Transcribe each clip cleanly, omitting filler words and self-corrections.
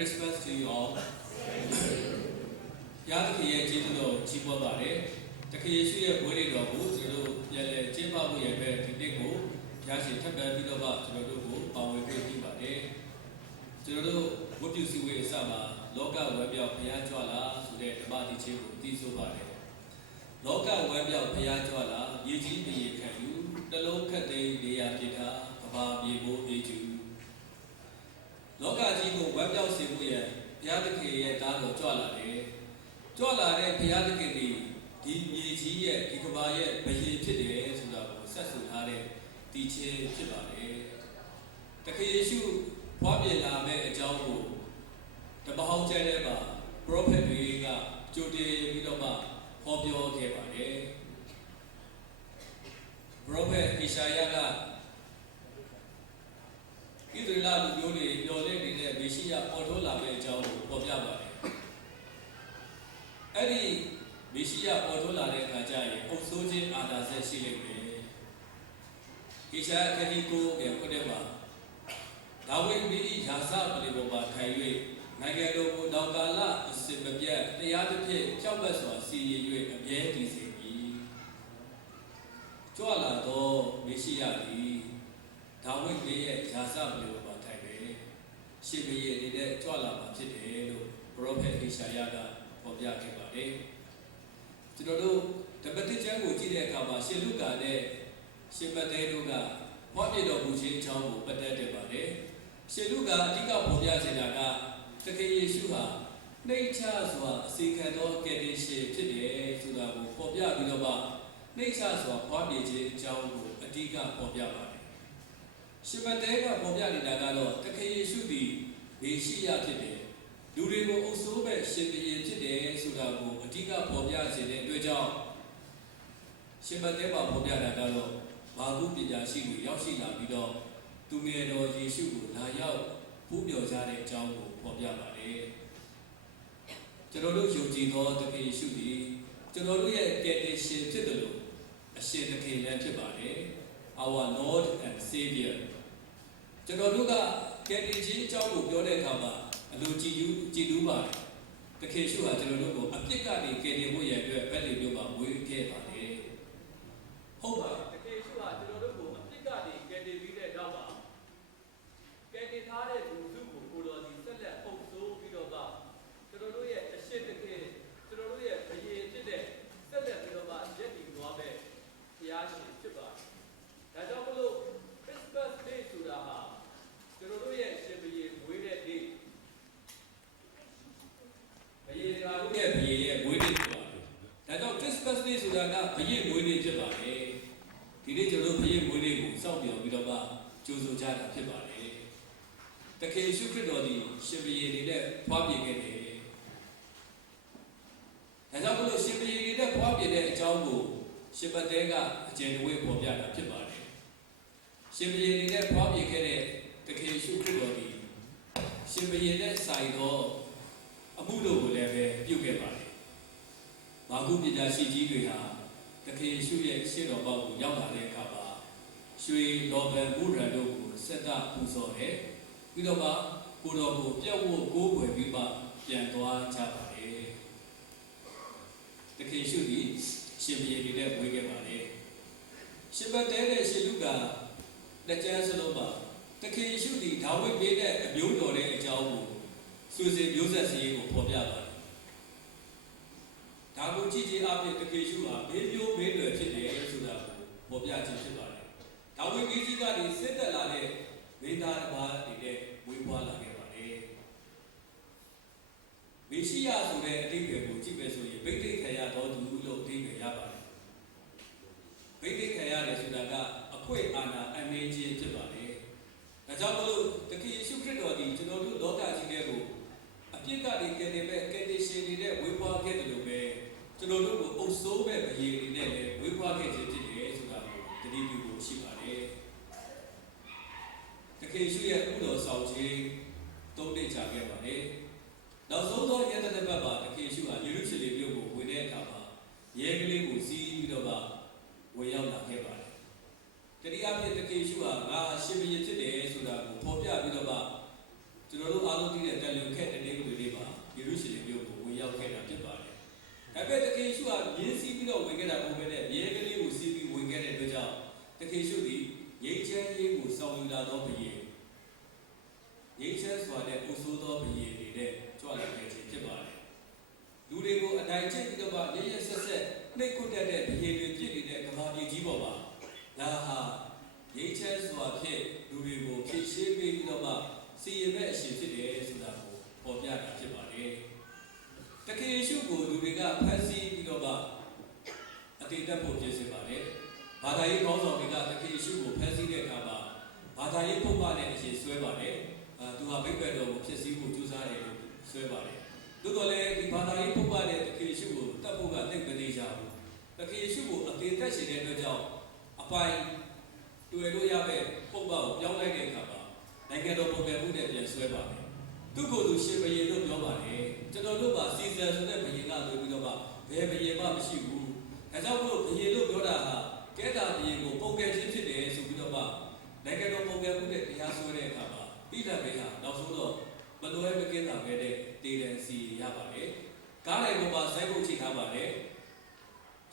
Christmas to you all. Yadkiya Jito Chipobare, Takayashi, Body Robu, Yale, Chipabu Yabe, Tideko, Yashi Taka Vidova, Turubu, Power Bade, Turu, what you see with Sama, Loka Webia Piajuala, Sude, Badi Chipu, Tiso Bade. Loka Webia Piajuala, Yiji, Kayu, the local day, the Yakita, Papa, Bibo, Eju. Loka Jibo, Webia Sibuya, Yadaki, Dado, Jola, Piadaki, Yiji, Ikobaya, Bayi Pide, Sasu Hare, Tiche, Chibare. Takayeshu, Pabila, Me, Jabu, the Bahau Jereba, Prophet Riga, Jude, Vidoma, Hobio Kebare, Prophet Ishayaga. Either lad Yuri, your lady there, Bishia, Otola, Joe, Popiaba. Eddie Bishia, Otola, Kajai, Osoji, Ada Sile. Isha, Kaniko, and whatever. Dawin be Hasa, Liboba, Kaiwe, Nagado, Dogala, Sibabia, the other pay, Chabas, see you a Yeti. Joala, do, Bishia. Dawin be Hasa, Liboba, Kaiwe. She be a Joala, Pite, Prophet Ishayaga. Popiakebade. Tinodo, the Batijan would eat a kaba, she look at it, she badeluga, what did a bushing chow, but that bade. She look at Tika Popiajaga, the Kayeshua, nature's was Sikado getting shape today to the Popia Viloba, nature's was Poppy chow, a Tika Popiabade. She badega Popia Dagalo, the Kayeshu be she today. Durigo also be shipping today, Sudago, Atika Pobia, Dweja Shibateba Pobia Dagalo, Babu Pidashi, Yoshina Bido, Tumedo Yeshu, Nayao, Pubio Zare, Jango, Pobia Bade. General Yojino, the Kishudi, General get a ship to the loop, a ship the King Antibade, our Lord and Savior. General get a Jango, Yode Kaba. Luci Jiduba, the Keshu had a logo, a picadi, getting away at Pelluba, we came on it. Hoba, the Keshu had a logo, a picadi, getting rid of Daba. Getting hard to Zubu, who was the seller of so Vidoba. Toroya, a ship the K, Toroya, a year today, seller Vidoba, jetting Wabe, Yashi, Chiba. Tadolo, Christmas Day to the house. Toroya, should be waited day. Ye are ye waiting for that. Christmas Day Sudana, a year waiting Jabari. The little pay waiting, some of Vidova, Jozo Jada Kibari. The case you could only should be in Poppy. As I will ship in the Poppy de Jango, Shibadega, a genuine Popiana Kibari. Ship in the Poppy, the case you could only ship in that side door. A Mudo will have you get by. Magubi Dashi the Kishu said about Yama Kaba. Shui Loban Burado set up Pusore. Vidova, Kudobo, Piawo, go where we ba, Yantoa Chabare. The Kishu she be a wicked money. Shibatele Shiluga, the Chancellor. The Kishu, how we made a beautiful Jabu. Susie uses a Popiaba. Tabu Chichi after the Kishua, Bidio made a chili to the Popia Chichibari. Tabu Kichiga is set a lade, Vinda Bar, we wala Gavare. Vishia to the Tipe, Chipesu, Big Kaya, Dodu, Tipe Yaba. Big Kaya Sudaga, a quick Anna, and Meiji Chibari. Najabu, the Kishu Kridodi, to do Loka Chicago. A Picadi get a shady, we walk it a way. To do also a year in there, we walk it today to the Libu Shibare. The Kishu Udo Sauchi, don't they Jagabare? Now, so long yet the Baba, the Kishu, and usually you with a Kaba. Yegli will see Vidova, we are not here. The other Kishua, shipping it today so that Popia Vidova. To know how to get a ဆိုးသောဘုရင်တွေနဲ့ကြွလာခဲ့ခြင်းဖြစ်ပါတယ်လူတွေကိုအတိုင်းကျင့်ပြီးတော့မှရရဆက်ဆက်နှိတ်ကွတ်တတ်တဲ့ဘုရင်တွေပြည့်နေတဲ့ကမ္ဘာပြည်ကြီးပေါ်မှာလာဟာငြိမ်းချမ်းစွာဖြင့်လူတွေကိုဖြည့်ရှင်းပေးပြီးတော့မှစီရင်မဲ့အရှင်ဖြစ်တယ်ဆိုတာကိုပေါ်ပြတာဖြစ်ပါတယ်တခင်ယေရှုကိုလူတွေကဖန်ဆီးပြီးတော့မှအတိတ်တက်ဖို့ပြင်ဆင်ပါတယ်ဘာသာရေးခေါင်းဆောင်တွေကတခင်ယေရှုကိုဖန်ဆီးတဲ့အခါမှာဘာသာရေးပုပ္ပနဲ့အရှင်ဆွဲပါတယ်သူဟာဘိတ်ဘက်တော်ကိုဖြစ်စည်းဖို့ကြိုးစားတယ်လို့ဆွဲပါတယ်သို့တော်လည်းဒီဘာသာရေးပုပ္ပနဲ့တခင်ယေရှုကိုတတ်ဖို့ကသိမနေကြဘူးတခင်ယေရှုကိုအသေးသက်ရှင်တဲ့အတွက်ကြောင့်အပိုင်တွေ့လို့ရတဲ့ပုပ္ပကိုပြောင်းလိုက်တဲ့အခါမှာနိုင်ငံတော်ပုံပြမှုနဲ့ပြန်ဆွဲပါတယ်သူ့ကိုယ်သူရှင်ဘုရင်လို့ပြောပါတယ်ကျွန်တော်တို့ကစီဇန်ဆိုတဲ့ဘုရင်ကလို့ပြီးတော့မှဘယ်ဘုရင်မှမရှိဘူးဒါကြောင့်မို့ဘုရင်လို့ပြောတာဟာကဲတာဘုရင်ကိုပုံပြခြင်းဖြစ်တယ်ဆိုပြီးတော့မှနိုင်ငံတော်ပုံပြမှုနဲ့တရားဆွဲတဲ့အခါမှာပိဋကဘေးဟာနောက်ဆုံးတော့မလွဲမကင်းတာပဲတဲ့တေတံစီရပါတယ်ကားလိုက်ပေါ်မှာဆိုင်းဖို့ချိန်ထားပါတယ်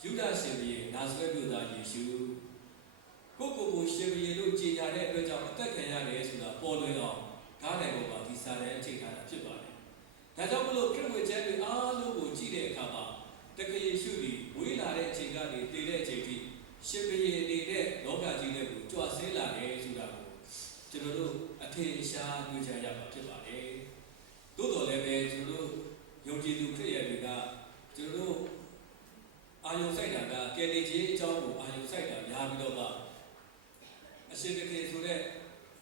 ယူဒရှင်ဘုရင်နာဇရက်မြို့သားယေရှုကိုရှင်ဘုရင်လို့ကြေညာတဲ့အတွက်ကြောင့်အသက်ခံရတယ်ဆိုတာပေါ်လွင်အောင်ကားလိုက်ပေါ်မှာဒီစာတမ်းချိန်ထားတာဖြစ်ပါတယ်ဒါကြောင့်မလို့ခရစ်ဝင်ကျမ်းတွေအားလုံးကိုကြည့်တဲ့အခါမှာတခင်ယေရှုသည်ဝေးလာတဲ့အချိန်ကနေတည်တဲ့အချိန်ထိရှင်ဘုရင်နေတဲ့လောကကြီးတဲ့ကိုကြွဆင်းလာတယ်ဆိုတာကိုကျွန်တော်တို့အထင်ရှားတွေ့ကြရမှာဖြစ်ပါတယ်သို့တော်လည်းပဲကျွန်တော်တို့ယုံကြည်သူခရစ်ယာန်တွေကကျွန်တော်တို့အာယုံစိုက်တာကကယ်တင်ခြင်းအကြောင်းကိုအာယုံစိုက်တာများပြီးတော့မှအရှင်တခင်ဆိုတဲ့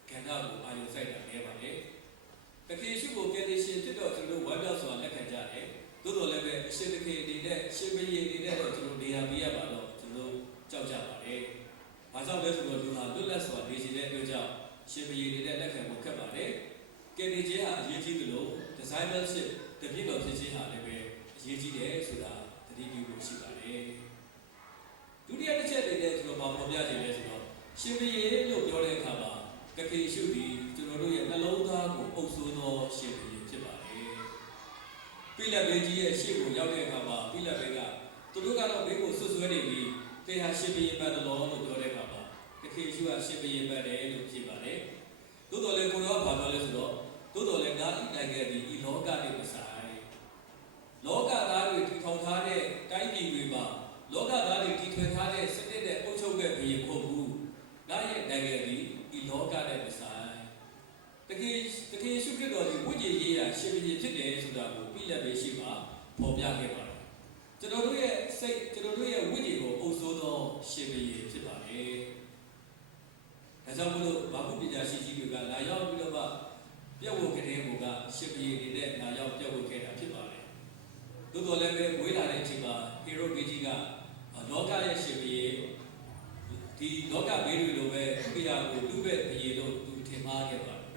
ကဏ္ဍကိုအာယုံစိုက်တာနည်းပါလေတခင်ယေရှုကိုကယ်တင်ရှင်ဖြစ်တော့ကျွန်တော်တို့ဝမ်းမြောက်စွာလက်ခံကြတယ်သို့တော်လည်းပဲအရှင်တခင်အနေနဲ့ရှင်ဘုရင်အနေနဲ့တော့ကျွန်တော်နေရာပေးရပါတော့ကျွန်တော်ကြောက်ကြပါတယ်ဘာကြောင့်လဲဆိုတော့လူဟာလွတ်လပ်စွာနေခြင်းတဲ့အတွက်ကြောင့်ရှင်ဘုရင်အနေနဲ့လက်ခံဖို့ခက်ပါတယ်ကယ်တင်ခြင်းဟာအရေးကြီးသလို discipleship တပည့်တော်ဖြစ်ခြင်းဟာလည်းပဲအရေးကြီးတယ်ဆိုတာသတိပြုဖို့ရှိပါတယ်ဒုတိယတစ်ချက်အနေနဲ့ကျွန်တော်ပေါ်ပြခြင်းလဲဆိုတော့ရှင်ဘုရင်လို့ပြောတဲ့အခါမှာတခင်ယေရှုသည်ကျွန်တော်တို့ရဲ့နှလုံးသားကိုအုပ်စိုးသောရှင်ဘုရင်ဖြစ်ပါတယ်ပိလတ်ဘေးကြီးရဲ့ရှေ့ကိုရောက်တဲ့အခါမှာပိလတ်ဘေးကသူတို့ကတော့ဘေးကိုဆွဆွဲနေပြီးသင်ဟာရှင်ဘုရင်ပဲတော်လို့ပြောတဲ့အခါမှာတခင်ယေရှုကရှင်ဘုရင်ပဲတယ်လို့ဖြေပါတယ်သို့တော်လည်းကိုရောဘာပြောလဲဆိုတော့သို့တော်လည်းငါဤနိုင်ငံဒီဤလောကနဲ့မဆိုင်လောကသားတွေတည်ထောင်ထားတဲ့တိုင်းပြည်တွေမှာလောကသားတွေတည်ထွင်ထားတဲ့စနစ်နဲ့အုပ်ချုပ်တဲ့ဘုရင်မဟုတ်ဘူးငါရဲ့နိုင်ငံဒီဤလောကနဲ့မဆိုင်တကယ်ယေရှုခရစ်တော်ဒီဝိညာဉ်ရေးရာရှင်ဘုရင်ဖြစ်တယ်ဆိုတာကိုပြလက်ပဲရှိပါပေါ်ပြခဲ့ပါတယ်ကျွန်တော်တို့ရဲ့စိတ်ကျွန်တော်တို့ရဲ့ဝိညာဉ်ကိုအုပ်စိုးသောရှင်ဘုရင်ဖြစ်ပါတယ်ဒါကြောင့်မလို့ဘာပုပညာရှိကြီးတွေကလာရောက်ပြီးတော့မှပြည့်ဝခဲ့တဲ့ဘုကရှင်ဘုရင်တွေနဲ့လာရောက်ပြည့်ဝခဲ့တာဖြစ်ပါတယ်သို့တော်လည်းပဲဝေးလာတဲ့အချိန်မှာဟေရိုဒေကြီးကလောကရဲ့ရှင်ဘုရင်ဒီလောကဘေးတွေလိုပဲသူ့ရာကိုလူ့ဘက်ဘုရင်လို့သူထင်မှားခဲ့ပါတယ်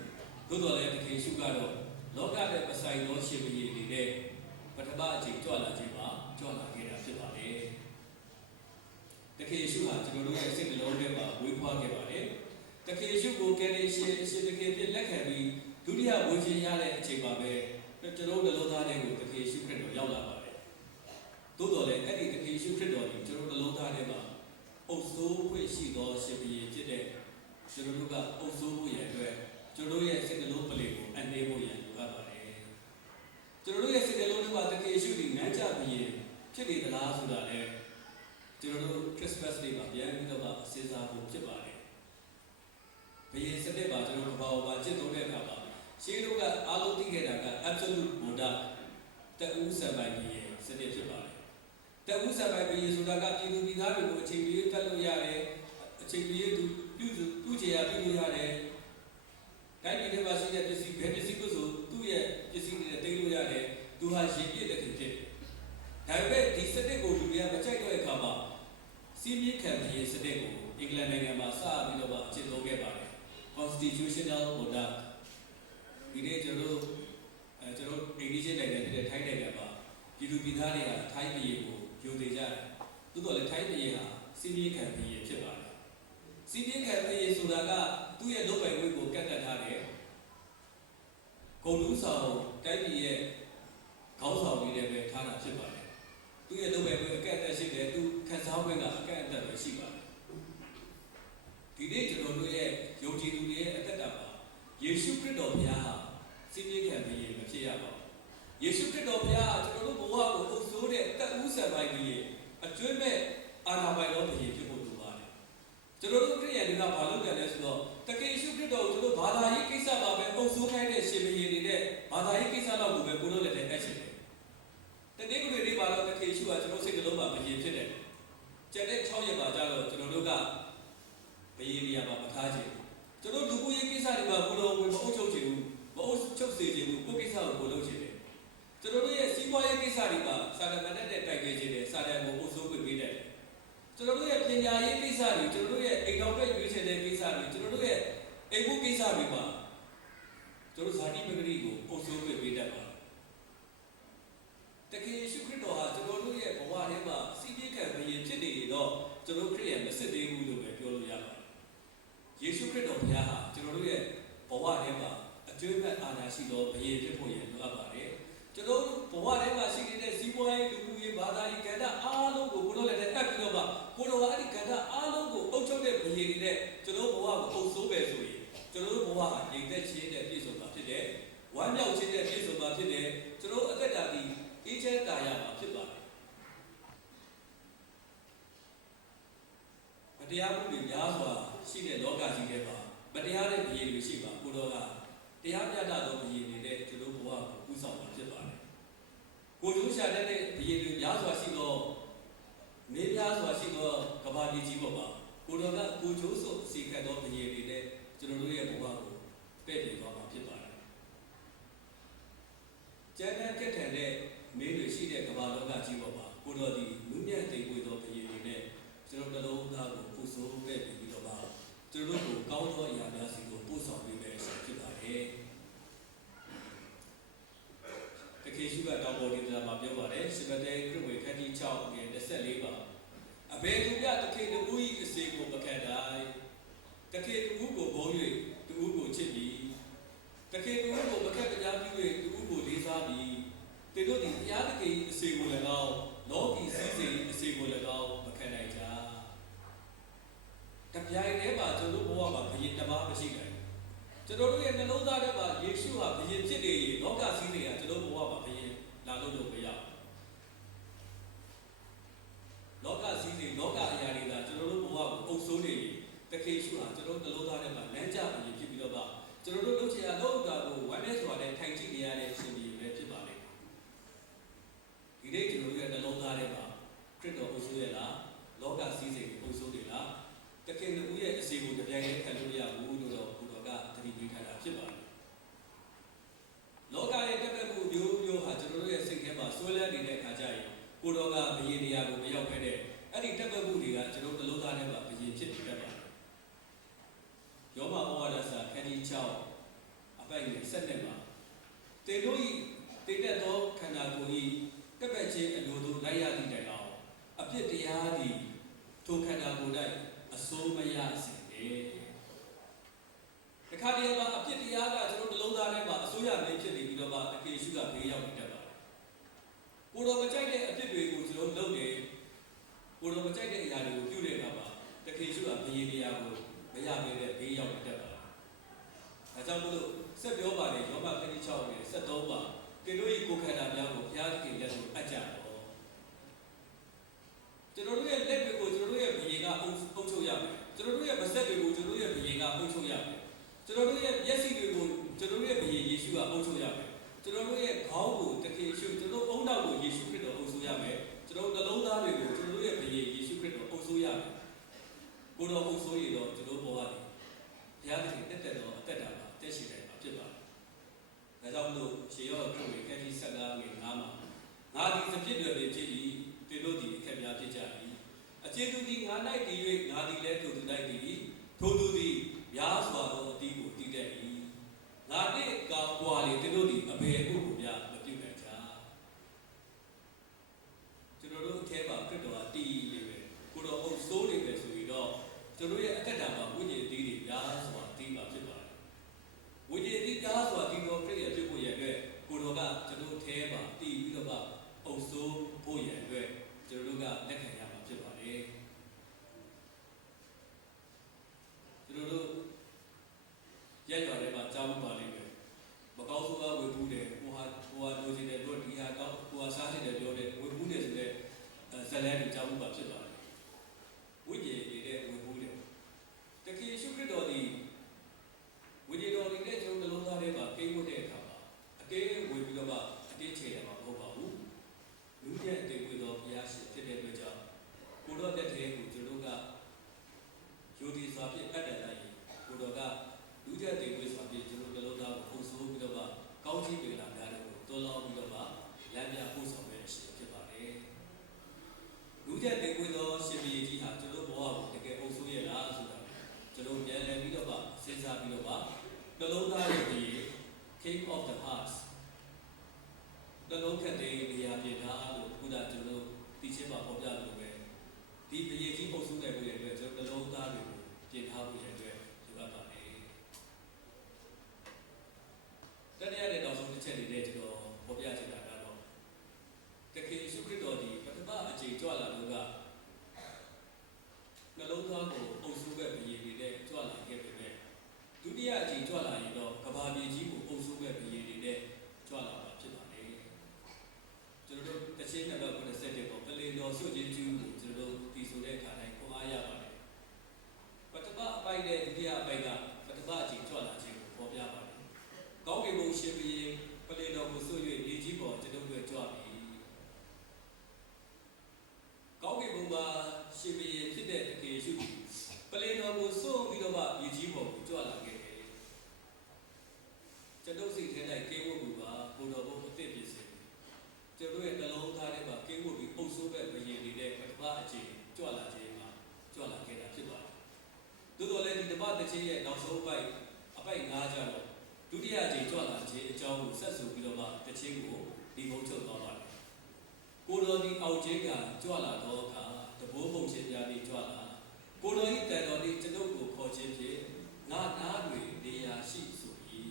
သို့တော်လည်းတခင်ယေရှုကတော့လောကနဲ့မဆိုင်သောရှင်ဘုရင်တွေနဲ့ပထမအချိန်ကြွလာခြင်းမှာကြွလာခဲ့တာဖြစ်ပါတယ်တခင်ယေရှုဟာကျွန်တော်တို့ရဲ့စိတ်နှလုံးထဲမှာဝေးဖွားခဲ့ပါတယ်တခင်ယေရှုကိုကယ်တင်ရှင်အရှင်တခင်ပြည့်လက်ခံပြီးဒုတိယဝေခြင်းရတဲ့အချိန်မှာပဲကျွန်တော်တို့နှလုံးသားထဲကိုတခင်ယေရှုခရစ်တော်ရောက်လာပါတယ်သို့တော်လည်းအဲ့ဒီတခင်ယေရှုခရစ်တော်ကိုကျွန်တော်တို့နှလုံးသားထဲမှာအုပ်စိုးခွင့်ရှိသောရှင်ဘုရင်ဖြစ်တဲ့ကျွန်တော်တို့ကအုပ်စိုးဖို့ရအတွက်ကျွန်တော်တို့ရဲ့စိတ်နှလုံးပလေကိုအနှေးဖို့ရလိုအပ်ပါတယ်ကျွန်တော်တို့ရဲ့စိတ်နှလုံးထဲမှာတခင်ယေရှုဒီနန်းကြဘုရင်ဖြစ်နေသလားဆိုတာလည်းကျွန်တော်တို့ခရစ်စမတ်နေ့မှာပြန်ပြီးတော့စဉ်းစားဖို့ဖြစ်ပါတယ်ဘုရင်စနစ်မှာကျွန်တော်တို့ဘာဝကျင့်သုံးတဲ့အခါမှာရှင်းတို့ကအားလုံးသိခဲ့တာက absolute Buddha တဦးစံပိုင်ဘုရင်စနစ်ဖြစ်ပါတယ်တဦးစံပိုင်ဘုရင်ဆိုတာကပြည်သူပြည်သားတွေကိုအချိန်ပြည့်တက်လို့ရတယ်အချိန်ပြည့်သူပြုချေရပြုလို့ရတယ်တိုင်းပြည်ထဲမှာရှိတဲ့ပစ္စည်းဘယ်ပစ္စည်းကိုဆိုသူ့ရဲ့ပစ္စည်းတွေတိတ်လို့ရတယ်သူဟာရင်ပြည့်တဲ့သူဖြစ်ဒါပေမဲ့ဒီစနစ်ကိုလူတွေကမကြိုက်တဲ့အခါမှာစီးမြင့်ခံဘုရင်စနစ်ကိုအင်္ဂလန်နိုင်ငံမှာစပြီးတော့အကျင့်သုံးခဲ့ပါတယ် constitutional order ဒီနေ့ကျွန်တော်အိန္ဒိယနိုင်ငံဖြစ်တဲ့ထိုင်းနိုင်ငံမှာပြည်သူပြည်သားတွေကထိုင်းပြည်ကိုယူသေးကြတယ်။သို့တော်လည်းထိုင်းပြည်ဟာစီးမြင့်ခံပြည်ဖြစ်ပါတယ်။စီးမြင့်ခံပြည်ဆိုတာကသူ့ရဲ့လုပ်ပိုင်ခွင့်ကိုကန့်သတ်ထားတယ်။ဂုဏ်လူဆောင်တိုင်းပြည်ရဲ့ခေါင်းဆောင်တွေလည်းပဲထားတာဖြစ်ပါတယ်။သူ့ရဲ့လုပ်ပိုင်ခွင့်အကန့်အသတ်ရှိတယ်သူခံစားခွင့်ကအကန့်အသတ်ပဲရှိပါတယ်။ဒီနေ့ကျွန်တော်တို့ရဲ့ယုံကြည်သူတွေရဲ့အသက်တာမှာယေရှုခရစ်တော်ဘုရားဟာစီးမြင့်ခံပြည် ရပါဘူးယေရှုခရစ်တော်ဘုရားကျွန်တော်တို့ဘဝကိုအုပ်စိုးတဲ့တဦးဆံပိုင်ကြီးအကျွမ်းမဲ့အာဏာပိုင်တော်ဘုရားဖြစ်ဖို့လိုပါတယ်ကျွန်တော်တို့ခရစ်ယာန်တွေကဘာလုပ်ကြလဲဆိုတော့တကယ်ယေရှုခရစ်တော်ကိုကျွန်တော်ဘာသာရေးကိစ္စပါပဲအုပ်စိုးခိုင်းတဲ့ရှင်ဘုရင်တွေနဲ့ဘာသာရေးကိစ္စတော့ကိုပဲကိုလို့လည်းတက်ချင်တယ်တနေ့ကိုတွေပါတော့တကယ်ယေရှုကကျွန်တော်စိတ်ကလုံးမှာဘုရင်ဖြစ်တယ်ကျန်တဲ့6ရက်ပါကြတော့ကျွန်တော်တို့ကဘုရင်နေရာမှာမထားချင်ကျွန်တော်လူမှုရေးကိစ္စတွေမှာကိုလိုဝင်မအုပ်ချုပ်ချင်ဘူးမအုပ်ချုပ်စေချင်ဘူးကိုကိစ္စကိုကိုလုပ်ချင်တယ်ကျွန်တော်တို့ရဲ့စီးပွားရေးကိစ္စတွေမှာစာတမန်နဲ့တိုက်ခဲ့ခြင်းနဲ့စာတန်ကိုအုပ်စိုးပေးတယ်ကျွန်တော်တို့ရဲ့ပညာရေးကိစ္စတွေကျွန်တော်တို့ရဲ့အိမ်တော်အတွက်ရွေးချယ်တဲ့ကိစ္စတွေကျွန်တော်တို့ရဲ့အိမ်မှုကိစ္စတွေမှာကျွန်တော်ဇာတိပဂတိကိုအုပ်စိုးပေးတတ်ပါတယ်တကယ်ယေရှုခရစ်တော်ဟာကျွန်တော်တို့ရဲ့ဘဝထဲမှာစီးပြည့်ခံဘုရင်ဖြစ်နေတော့ကျွန်တော်ခရစ်ယာန်မစစ်သေးဘူးလို့ပဲပြောလို့ရပါတယ်ယေရှုခရစ်တော်ဘုရားဟာကျွန်တော်တို့ရဲ့ဘဝထဲမှာအကျွမ်းမဲ့အာဏာရှိသောဘုရင်ဖြစ်ဖို့ရလိုအပ်ပါတယ်ကျွန်တော်ဘဝထဲမှာရှိနေတဲ့စီးပွားရေးလူမှုရေးဘာသာရေးကဏ္ဍအားလုံးကိုကိုလိုလည်းတက်ပြီးတော့မှကိုလိုကအဲ့ဒီကဏ္ဍအားလုံးကိုအုပ်ချုပ်တဲ့ဘုရင်တွေနဲ့ကျွန်တော်ဘဝကိုအုပ်စိုးပဲဆိုရင်ကျွန်တော်ဘဝဟာညီသက်ခြင်းနဲ့ပြည့်စုံမှာဖြစ်တယ်ဝမ်းမြောက်ခြင်းနဲ့ပြည့်စုံမှာဖြစ်တယ်ကျွန်တော်အသက်တာဒီအေးချမ်းသာရမှာဖြစ်ပါတယ်မတရားမှုတွေများစွာရှိတဲ့လောကကြီးထဲမှာမတရားတဲ့ဘုရင်တွေရှိပါကိုတော်ကတရားမျှတသောဘုရင်တွေနဲ့ကျွန်တော်ဘဝကိုပူဆောင်မှာဖြစ်ပါတယ်ကိုကျိုးရှာတဲ့ဘုရင်တွေများစွာရှိသောနေများစွာရှိသောကမ္ဘာကြီးကြီးပေါ်မှာကိုတော်ကကိုကျိုးဆိုစီကတ်သောဘုရင်တွေနဲ့ကျွန်တော်တို့ရဲ့ဘဝကိုပဲ့တင်သွားမှာဖြစ်ပါတယ်ကျမ်းစာကထန်တဲ့မင်းတွေရှိတဲ့ကမ္ဘာလောကကြီးပေါ်မှာကိုတော်ဒီလူမြတ်တိမ်ပွေသောဘုရင်တွေနဲ့ကျွန်တော်တို့သားကိုပူဆိုးပဲ့ပြီးတော့ပါကျွန်တော်တို့ကိုကောင်းသောအရာများစီကိုပို့ဆောင်ပေးမယ်ဆိုဖြစ်ပါတယ်တခေရှုကတောင်ပေါ်ဒီကမှာပြောပါတယ်စမတဲခရစ်ဝင်ခန်းကြီး6ငယ်24ပါအဘယ်သူကတခေတူ၏အစေကိုမခံတိုင်းတခေတူကိုဘုံ၍တူကိုချစ်ပြီးတခေတူကိုမခက်တရားပြု၍တူကိုလေးစားပြီးတေတို့သည်ဘုရားသခင်အစေကိုလည်းကောင်းလောကီစည်းစိမ်အစေကိုလည်းကောင်းမခံနိုင်ကြတပြိုင်တည်းမှာကျွန်တော်ဘဝမှာဘုရင်တစ်ပါးမရှိနိုင်ကျွန်တော်တို့ရဲ့နှလုံးသားထဲမှာယေရှုဟာဘုရင်ဖြစ်နေရင်လောကစည်းစိမ်ကကျွန်တော်ဘဝမှာဘုရင်လာလို့မရလောကစည်းစိမ်လောကအရာတွေကကျွန်တော်တို့ဘဝကိုအုပ်စိုးနေရင်တခေရှုဟာကျွန်တော်နှလုံးသားထဲမှာလမ်းကျဘုရင်ဖြစ်ပြီးတော့မှကျွန်တော်တို့လုပ်ချင်ရလုပ်တာကိုဝမ်းနဲ့စွာနဲ့ထိုင်ကြည့်နေရတဲ့ရှင်ကြီးပဲဖြစ်ပါလိမ့်မယ်ဒီနေ့ကျွန်တော်တို့ရဲ့နှလုံးသားထဲမှာခရစ်တော်အုပ်စိုးရလားလောကစည်းစိမ်ကိုအုပ်စိုးနေလားတခင်တူရဲ့အစီအကိုတပြိုင်တည်းခံလို့ရဘူးလို့တော့ဘုရားကသတိပေးထားတာဖြစ်ပါတယ်လောကရဲ့တက်တက်မှုမျိုးဟာကျွန်တော်တို့ရဲ့စိတ်ထဲမှာဆွဲလန်းနေတဲ့အခါကျရင်ကိုတော်ကဘယင်နေရာကိုမရောက်ခဲ့တဲ့အဲ့ဒီတက်တက်မှုတွေကကျွန်တော်တို့နှလုံးသားထဲမှာဘယင်ဖြစ်နေတတ်ပါတယ်ယောမဩဝါဒစာခန်းကြီး6အပိုင်နဲ့7မှာတေတို့ဤတေတက်သောခန္ဓာကိုယ်ဤတက်ပတ်ခြင်းအလိုတို့လိုက်ရသည့်တိုင်အောင်အပြစ်တရားသည်ထိုခန္ဓာကိုယ်၌အစိုးမရစေနဲ့တခါတည်းမှာအပြစ်တရားကကျွန်တော်နှလုံးသားထဲမှာအစိုးရမင်းဖြစ်နေပြီးတော့မှတခေရှုကဘေးရောက်နေတတ်ပါတယ်ကိုတော်မကြိုက်တဲ့အပြစ်တွေကိုကျွန်တော်လုပ်နေကိုတော်မကြိုက်တဲ့အရာတွေကိုပြုတဲ့အခါမှာတခေရှုကဘယင်နေရာကိုမရပေတဲ့ဘေးရောက်နေတတ်ပါတယ်ဒါကြောင့်မို့လို့ဆက်ပြောပါလေယောဘခန်းကြီး6နဲ့73ပါတေတို့ဤကိုခန္ဓာများကိုဘုရားသခင်လက်သို့အပ်ကြတော့ကျွန်တော်တို့ရဲ့လက်တွေကိုကျွန်တော်တို့ရဲ့ဘယင်ကအုပ်ချုပ်ရမယ်ကျွန်တော်တို့ရဲ့ဗစက်တွေကိုကျွန်တော်တို့ရဲ့ဘယင်ကအုပ်ချုပ်ရမယ်ကျွန်တော်တို့ရဲ့မျက်စိတွေကိုကျွန်တော်တို့ရဲ့ဘယင်ယေရှုကအုပ်ချုပ်ရမယ်ကျွန်တော်တို့ရဲ့ခေါင်းကိုတခေရှုကျွန်တော်အုံနောက်ကိုယေရှုခရစ်တော်အုပ်စိုးရမယ်ကျွန်တော်နှလုံးသားတွေကိုကျွန်တော်တို့ရဲ့ဘယင်ယေရှုခရစ်တော်အုပ်စိုးရမယ်ကိုတော်အုပ်စိုးရတော့ကျွန်တော်ဘဝတွေဘုရားသခင်တက်တက်တော်အသက်တာမှာတက်ရှိနိုင်မှာဖြစ်ပါတယ်ဒါကြောင့်မလို့ရှေးရောခရစ်ဝင်ခန်းကြီး15ငယ်9မှာငါဒီသဖြစ်တွေဖြစ်၏တေတို့သည်အခက်များဖြစ်ကြ၏အခြေသူသည်ငါ၌တည်၍ငါသည်လည်းထိုသူ၌တည်၏ထိုသူသည်များစွာသောအတီးကိုတည်တတ်၏ငါနှင့်ကောင်းကွာလေတေတို့သည်အဘယ်ကိုများမပြုနိုင်ကြကျွန်တော်တို့အထက်မှာခရစ်တော်ကတည်နေပဲကိုတော်အုပ်စိုးနေပဲဆိုပြီးတော့ကျွန်တော်ရဲ့အသက်တာမှာဝိညာဉ်တည်တွေများစွာတည်မှာဖြစ်ပါတယ်ဝိညာဉ်တည်များစွာတည်တော်ခရစ်ရဲ့ဖြစ်ဖို့ရတဲ့ကိုတော်ကကျွန်တော်ထဲမှာတည်ပြီးတော့မှအုပ်စိုးဖို့ရတဲ့ကျွန်တော်တို့ကလက်ခံရမှာဖြစ်ပါတယ်ကျွန်တော်တို့ရက်ရွာထဲမှာကြားမှုပါလိမ့်မယ် င်းချေတယ်မှာမဟုတ်ပါဘူးလူတဲ့တေဝေသောဘုရားရှင်ဖြစ်တဲ့အတွက်ကြောင့်ကိုတော်တက်တဲ့ကိုကျွန်တော်ကယိုဒီစွာဖြင့်အပ်တယ်လိုက်ကိုတော်ကလူတဲ့တေဝေစွာဖြင့်ကျွန်တော်တလုံးသားကိုပုံဆိုးပြီးတော့မှကောင်းကြီးပေလာများတဲ့ကိုတော်လောပြီးတော့မှလမ်းပြပို့ဆောင်ရရှိဖြစ်ပါတယ်လူတဲ့တေဝေသောရှင်ပြည်ကြီးဟာကျွန်တော်ဘဝကိုတကယ်အုပ်စိုးရလားဆိုတာကျွန်တော်ပြန်လည်ပြီးတော့မှစဉ်းစားပြီးတော့မှတလုံးသားရဲ့ဒီ King of the Hearts တလုံးခတ်တဲ့နေရာပြင်သားလို့ခုနကျွန်တော်သိချင်းမှာပေါ်ပြလို့ပဲဒီပရိကြီးအုပ်စုတဲ့ကိုရဲ့အတွက်ကျွန်တော်တလုံးသားတွေကိုပြင်ထားဖို့ရဲ့အတွက်ယူရပါတယ်တတိယနဲ့နောက်ဆုံးတစ်ချက်လေးနဲ့ကျွန်တော်ပေါ်ပြချင်တာကတော့တခင်ယေရှုခရစ်တော်ဒီပထမအချိန်ကြွလာလို့ကနှလုံးသားကိုအုပ်စုတဲ့ပရိတွေနဲ့ကြွလာခဲ့ပေမဲ့ဒုတိယအချိန်ကြွလာရင်တော့ကဘာမြေကြီးကိုအုပ်စုတဲ့ပရိတွေနဲ့ကြွလာတာဖြစ်ပါတယ်ကျွန်တော်တို့တစ်ချိန်ကတော့90ပေါ့ပလင်တော်ဆွခြင်းကျူးကိုကျွန်တော်တို့ဒီဆိုတဲ့အခါတိုင်းခွန်အားရပါတယ်ပထမအပိုင်းနဲ့ဒုတိယအပိုင်းကပထမအချိန်ကြွလာခြင်းကိုပေါ်ပြပါတယ်ကောင်းကင်ဘုံရှင်ဘုရင်ပလင်တော်ကိုဆွ၍မြေကြီးပေါ်ကျွန်တော်တို့ကြွပြီကောင်းကင်ဘုံမှာရှင်ဘုရင်ဖြစ်တဲ့တကယ်ရှိပလင်တော်ကိုဆွပြီးတော့မှမြေကြီးပေါ်ကိုကြွလာခဲ့တယ်ကျွန်တော်စိတ်ထဲ၌ကင်းဝတ်မှုပါဘုံတော်ဘုံအသစ်ဖြစ်စေကျွန်တော်ရဲ့နှလုံးသားထဲမှာကင်းဝတ်ပြီးအုပ်စိုးတဲ့ဘုရင်နေတဲ့ပထမအချိန်ကြွလာခြင်းမှာကြွလာခဲ့တာဖြစ်ပါတယ်သို့တော်လည်းဒီတပတ်တစ်ချိန်ရဲ့နောက်ဆုံးပိုင်းအပိုက်9ကျတော့ဒုတိယအချိန်ကြွလာခြင်းအကြောင်းကိုဆက်ဆိုပြီးတော့မှတစ်ချိန်ကိုဒီဘုံချုပ်သွားပါတယ်ကိုတော်ဒီအောက်ခြင်းကကြွလာတော့အခါတဘိုးဘုံခြင်းများပြီးကြွလာကိုတော်ဤတန်တော်ဒီကျွန်ုပ်ကိုခေါ်ခြင်းဖြင့်ငါသားတွေနေရာရှိဆိုပြီး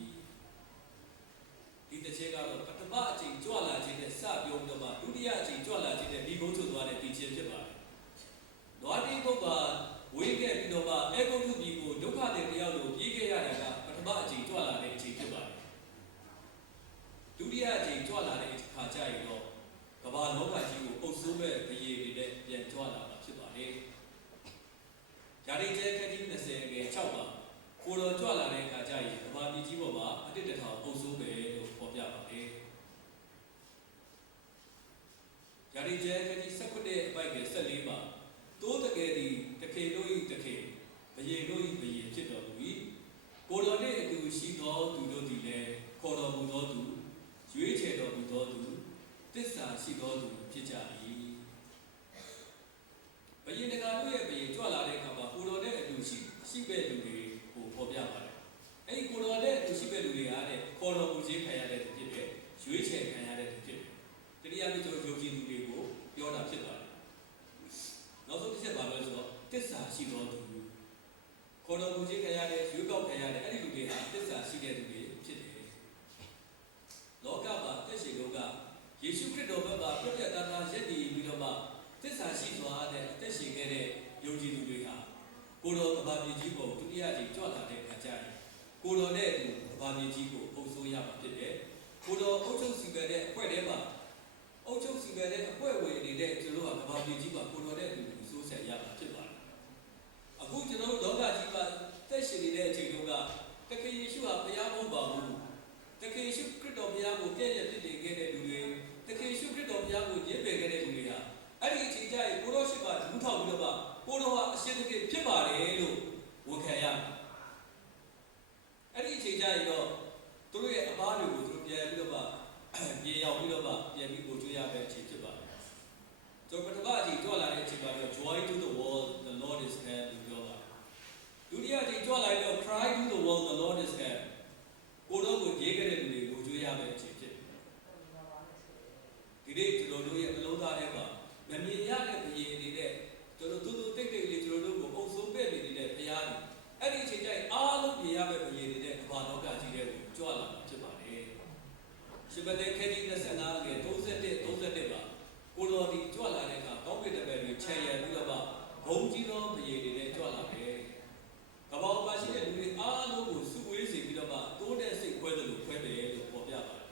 ဒီတစ်ချိန်ကတော့ပထမအချိန်ကြွလာခြင်းနဲ့စပြောပြီးတော့မှဒုတိယအချိန်ကြွလာခြင်းနဲ့ဒီဘုံချုပ်သွားတဲ့ဒီခြင်းဖြစ်ပါတယ်။နွားတိဘုံကဝေးခဲ့ပြီးတော့မှအေဂုတ်ထုပြည်ကိုဒုက္ခတွေတယောက်လိုပြေးခဲ့ရတာကပထမအချိန်ကြွလာတဲ့အချိန်ဖြစ်ပါတယ်။ဒုတိယအချိန်ကြွလာတဲ့အခါကျရင်တော့ကမ္ဘာလောကကြီးကိုအုပ်စိုးမဲ့ဘယေတွေနဲ့ပြန်ကြွလာတာဖြစ်ပါတယ်။ယာရိကျဲခတိ20ငယ်6ပါကိုတော်ကြွလာတဲ့အခါကျရင်ကမ္ဘာပြည်ကြီးပေါ်မှာအတစ်တထောင်အုပ်စိုးမယ်လို့ဖော်ပြပါတယ်။ယာရိကျဲခတိ19အပိုက်ငယ်14ပါတိုးတကယ်ဒီတခေတို့ဤတခေဘယေတို့ဤဘယေဖြစ်တော်မူ၏ကိုတော်နှင့်အတူရှိသောသူတို့သည်လည်းခေါ်တော်မူသောသူရွေးချယ်တော်မူသောသူသစ္စာရှိသောသူဖြစ်ကြ၏ဘယေတကာတို့ရဲ့ဘယေကြွလာတဲ့အခါမှာကိုတော်နဲ့အတူရှိပဲလူတွေကိုဖော်ပြပါတယ်အဲဒီကိုတော်နဲ့အတူရှိပဲလူတွေကလည်းခေါ်တော်မူခြင်းခံရတဲ့သူဖြစ်တယ်ရွေးချယ်ခံရတဲ့သူဖြစ်တယ်တရားပြီးကျွန်တော်ယုံကြည်သူတွေကိုပြောတာဖြစ်ပါတယ်နောက်ဆုံးတစ်ချက်ပါလို့ဆိုတော့သစ္စာရှိသောသူခေါ်တော်မူခြင်းခံရတဲ့ရွေးကောက်ခံရတဲ့အဲ့ဒီလူတွေဟာသစ္စာရှိတဲ့သူတွေဖြစ်တယ်လောကမှာတက်ရှိတို့ကယေရှုခရစ်တော်ဘက်မှာပြည့်ပြည့်သားသားယက်တည်ပြီးတော့မှသစ္စာရှိစွာနဲ့တက်ရှိခဲ့တဲ့ယုံကြည်သူတွေဟာကိုတော်ကဘာမြေကြီးပေါ်ဒုတိယကြိမ်ကြွလာတဲ့အခါကျရင်ကိုတော်နဲ့အတူကဘာမြေကြီးကိုအုပ်စိုးရမှာဖြစ်တယ်ကိုတော်အုပ်ချုပ်စီကတဲ့အဖွဲ့ထဲမှာအုပ်ချုပ်စီကတဲ့အဖွဲ့ဝင်နေတဲ့ကျွန်တော်ကကဘာမြေကြီးမှာကိုတော်နဲ့အတူစိုးဆက်ရမှာဖြစ်ပါတယ်အခုကျွန်တော်တို့လောကကြီးမှာသက်ရှင်နေတဲ့အချိန်တုန်းကတခင်ယေရှုဟာဘုရားမဟုတ်ပါဘူးတခင်ယေရှုခရစ်တော်ဘုရားကိုပြည့်ရပြည့်နေခဲ့တဲ့လူတွေတခင်ယေရှုခရစ်တော်ဘုရားကိုရည်ပယ်ခဲ့တဲ့လူတွေဟာအဲ့ဒီအချိန်ကျရင်ကိုတော်ရှိမှလူထောက်ပြီးတော့ကိုတော်ဟာအရှင်သခင်ဖြစ်ပါတယ်လို့ဝန်ခံရအဲ့ဒီအချိန်ကျရင်တော့သူတို့ရဲ့အမားတွေကိုသူတို့ပြန်ပြီးတော့ပြေရောက်ပြီးတော့ပြန်ပြီးကိုကြွရမယ့်အချိန်ဖြစ်ပါတယ်ကျွန်တော်ပထမအချိန်ကြွလာတဲ့အချိန်မှာတော့ joy to the world the Lord is here လို့ပြောတာဒုတိယအချိန်ကြွလာရင်တော့ cry to the world the Lord is here ကိုတော်ကိုရေးခဲ့တဲ့လူတွေကိုကြွရမယ့်အချိန်ဖြစ်ဒီနေ့ကျွန်တော်တို့ရဲ့နှလုံးသားထဲမှာမမြင်ရတဲ့ဘုရင်အနေနဲ့ကျွန်တော်တူတိတ်တိတ်လေးကျွန်တော်တို့ကိုအုပ်စိုးပဲ့နေတဲ့ဘုရားကြီးအဲ့ဒီအချိန်ကျရင်အားလုံးမြင်ရမယ့်ဘုရင်နေတဲ့ကမ္ဘာလောကကြီးတွေကိုကြွလာမှာဖြစ်ပါတယ်ရှင်ဘတဲ့ခက်ကြီး25ငယ်31ပါကိုတော်ဒီကြွလာတဲ့အခါကောင်းကင်တပည့်တွေခြံရံပြီးတော့ဘုံကြီးသောဘုရင်တွေနဲ့ကြွလာတယ်ကမ္ဘာမှာရှိတဲ့လူတွေအားလုံးကိုစုဝေးစေပြီးတော့တိုးတဲ့စိတ်ခွဲတယ်လို့ခွဲတယ်လို့ပေါ်ပြပါတယ်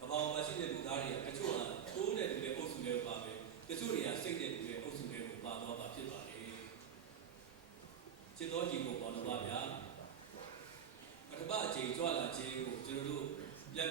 ကမ္ဘာမှာရှိတဲ့လူသားတွေကတချို့ဟာတိုးတဲ့လူတွေအုပ်စုတွေပါပဲတချို့တွေကစိတ်တဲ့လူတွေအုပ်စုတွေကိုပါတော့မှာဖြစ်ပါတယ်ချစ်တော်ကြီးကိုပေါ်တော့ပါဗျာပထမအချိန်ကြွလာခြင်းကိုကျွန်တော်တို့ပြန်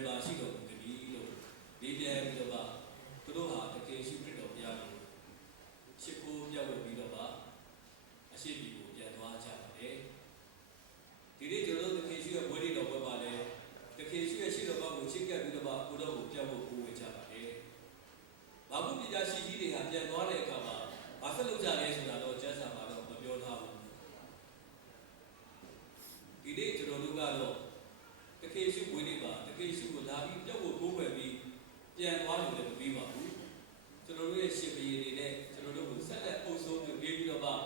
ယ်ပါရှိတော်မူသည်လို့လေးပြန်ပြီးတော့သူတို့ဟာတကယ်ရှိခရစ်တော်ဘုရားကိုရှစ်ခိုးပြဝတ်ပြီးတော့အရှိပြီကိုပြန်သွားကြပါတယ်ဒီနေ့ကျွန်တော်တို့တကယ်ရှိရဲ့ဝိရိတော်ဘက်မှာလည်းတကယ်ရှိရဲ့ရှိတော်ဘက်ကိုချစ်ကပ်ပြီးတော့ကိုတော်ကိုပြတ်ဖို့ကိုဝင်ကြပါတယ်ဘာဘူးပညာရှိကြီးတွေဟာပြန်သွားတဲ့အခါမှာဘာဆက်လုပ်ကြလဲဆိုတာတော့ကျမ်းစာမှာတော့မပြောထားဘူးဒီနေ့ကျွန်တော်တို့ကတော့တကယ်ရှိဝိရိပါတကယ်ရှိကိုလာပြီးပြတ်ဖို့ကိုးွယ်ပြီးပြန်သွားလို့လည်းမပြီးပါဘူးကျွန်တော်တို့ရဲ့ရှင်ဘုရင်တွေနဲ့ကျွန်တော်တို့ကိုဆက်လက်အုပ်စိုးပြီးပြီးတော့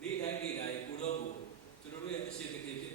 နေ့တိုင်းကိုတော်ကိုကျွန်တော်တို့ရဲ့အရှင်တကယ်ဖြစ်